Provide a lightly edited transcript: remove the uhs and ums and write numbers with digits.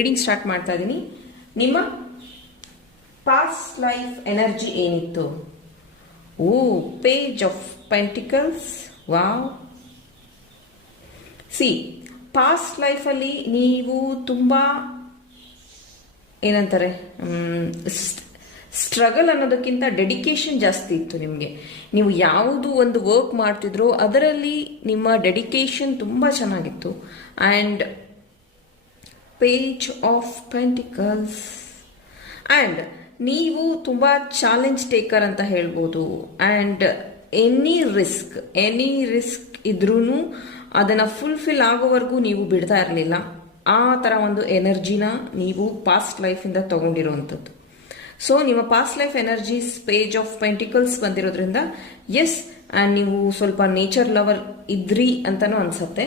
Reading start ಮಾಡ್ತಾ ಇದ್ದೀನಿ. ನಿಮ್ಮ ಪಾಸ್ಟ್ ಲೈಫ್ ಎನರ್ಜಿ ಏನಿತ್ತು? Oh, page of pentacles. Wow. Past ಲೈಫಲ್ಲಿ ನೀವು ತುಂಬಾ ಏನಂತಾರೆ, ಸ್ಟ್ರಗಲ್ ಅನ್ನೋದಕ್ಕಿಂತ ಡೆಡಿಕೇಶನ್ ಜಾಸ್ತಿ ಇತ್ತು ನಿಮಗೆ. ನೀವು ಯಾವುದು ಒಂದು ವರ್ಕ್ ಮಾಡ್ತಿದ್ರೋ ಅದರಲ್ಲಿ ನಿಮ್ಮ ಡೆಡಿಕೇಶನ್ ತುಂಬ ಚೆನ್ನಾಗಿತ್ತು. And page of pentacles, and ನೀವು ತುಂಬ ಚಾಲೆಂಜ್ ಟೇಕರ್ ಅಂತ ಹೇಳ್ಬೋದು. ಆ್ಯಂಡ್ ಎನಿ ರಿಸ್ಕ್ ಇದ್ರೂ ಅದನ್ನು ಫುಲ್ಫಿಲ್ ಆಗೋವರೆಗೂ ನೀವು ಬಿಡ್ತಾ ಇರಲಿಲ್ಲ. ಆ ಥರ ಒಂದು ಎನರ್ಜಿನ ನೀವು ಪಾಸ್ಟ್ ಲೈಫಿಂದ ತಗೊಂಡಿರುವಂಥದ್ದು. ಸೊ ನಿಮ್ಮ past life energies page of pentacles ಬಂದಿರೋದ್ರಿಂದ ಎಸ್, ಆ್ಯಂಡ್ ನೀವು ಸ್ವಲ್ಪ ನೇಚರ್ ಲವರ್ ಇದ್ರಿ ಅಂತಲೂ ಅನ್ಸುತ್ತೆ.